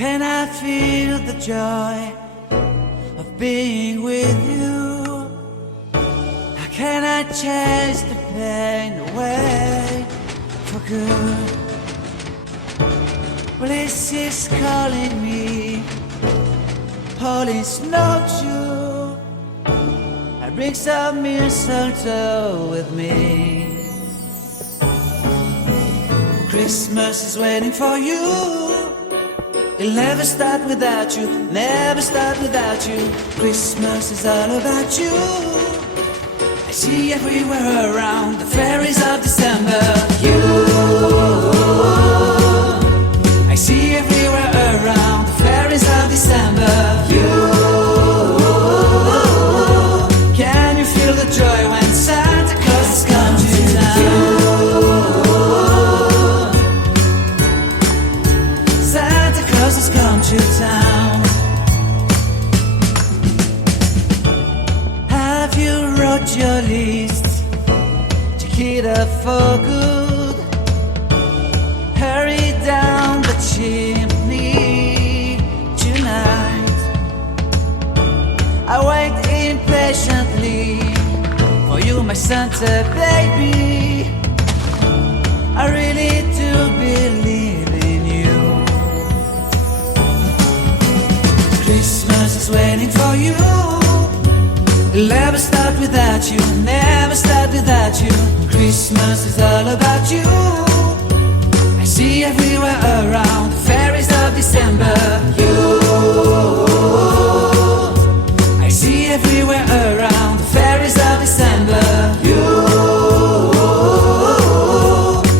can I feel the joy of being with you? How can I chase the pain away for good? Well, this is calling me, all is not true. I bring some mistletoe with me. Christmas is waiting for you. It'll never start without you, never start without you. Christmas is all about you. I see everywhere around the fairies of December. You, I see everywhere around the fairies of December. You, can you feel the joy when Santa Claus has come to town? Santa Claus has come to town. Have you wrote your list? Check it up for good. Hurry down the chimney tonight. I wait impatiently for you, my Santa baby. I really do believe in you. Christmas is waiting for you. It'll never start without you, never start without you. Christmas is all about you. I see everywhere around the fairies of December. You, I see everywhere around the fairies of December. You,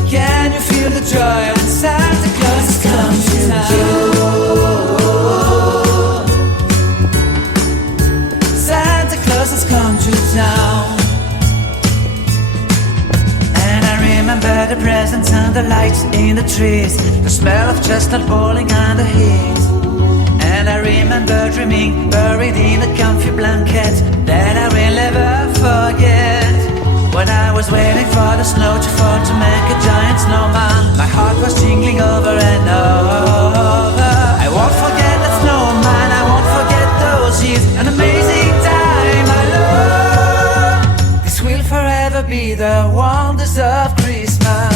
can you feel the joy when Santa Claus has come to town? Santa Claus has come to town. And I remember the presents and the lights in the trees, the smell of chestnut boiling under heat. And I remember dreaming, buried in a comfy blanket that I will never forget. When I was waiting for the snow to fall to make a giant snowman, my heart was jingling over and over. I won't forget that snowman, I won't forget those years, an amazing time I love. This will forever be the wonders of Christmas.